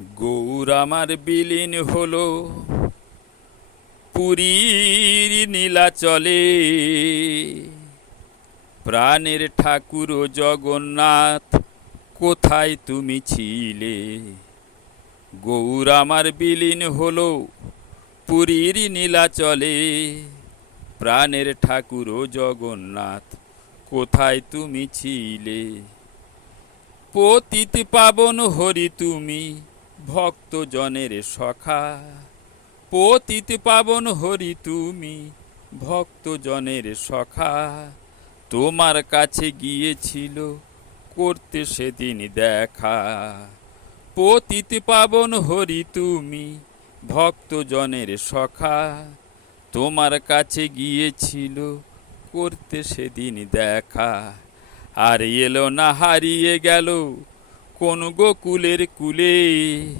গৌর আমার বিলীন হলো পুরীর নীলাচলে। প্রাণের ঠাকুর জগন্নাথ কোথায় তুমি ছিলে? গৌর আমার বিলীন হলো পুরীর নীলাচলে। প্রাণের ঠাকুর জগন্নাথ কোথায় তুমি ছিলে? পতিত পাবন হরি তুমি ভক্তজনের সখা। পতিত পাবন হরি তুমি ভক্তজনের সখা। তোমার কাছে গিয়েছিল করতে সেদিন দেখা। পতিত পাবন হরি তুমি ভক্তজনের সখা। তোমার কাছে গিয়েছিল করতে সেদিন দেখা। আর এলো না, হারিয়ে গেল কোন গোকুলের কুলে।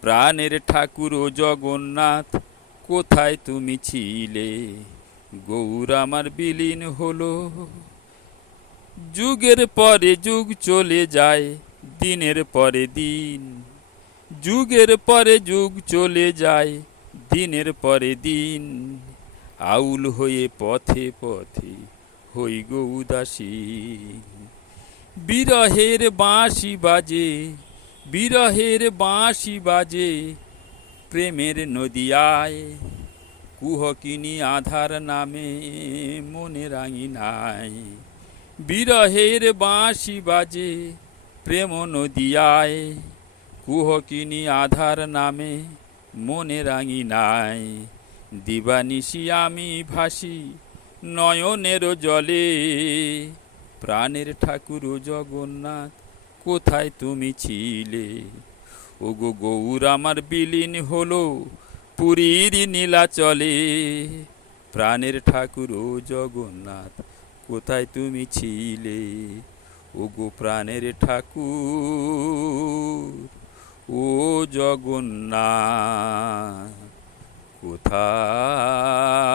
প্রাণের ঠাকুর জগন্নাথ কোথায় তুমি ছিলে? গৌর আমার বিলীন হলো। যুগের পরে যুগ চলে যায়, দিনের পরে দিন। যুগের পরে যুগ চলে যায়, দিনের পরে দিন। আউল হয়ে পথে পথে হই গো উদাসীন। বিরহের বাঁশি বাজে, বিরহের বাঁশি বাজে প্রেমের নদিয়ায়। কুহকিনী আধার নামে মনে রাঙিনায়। বিরহের বাঁশি বাজে প্রেম নদিয়ায়। কুহকিনী আধার নামে মনে রাঙিনায়। দিবানিশি আমি ভাসি নয়নের জলে। প্রাণের ঠাকুর জগন্নাথ কোথায় তুমি ছিলে? ওগো গৌর আমার বিলীন হলো পুরীর নীলাচলে। প্রাণের ঠাকুর জগন্নাথ কোথায় তুমি ছিলে? ওগো প্রাণের ঠাকুর ও জগন্নাথ কোথায়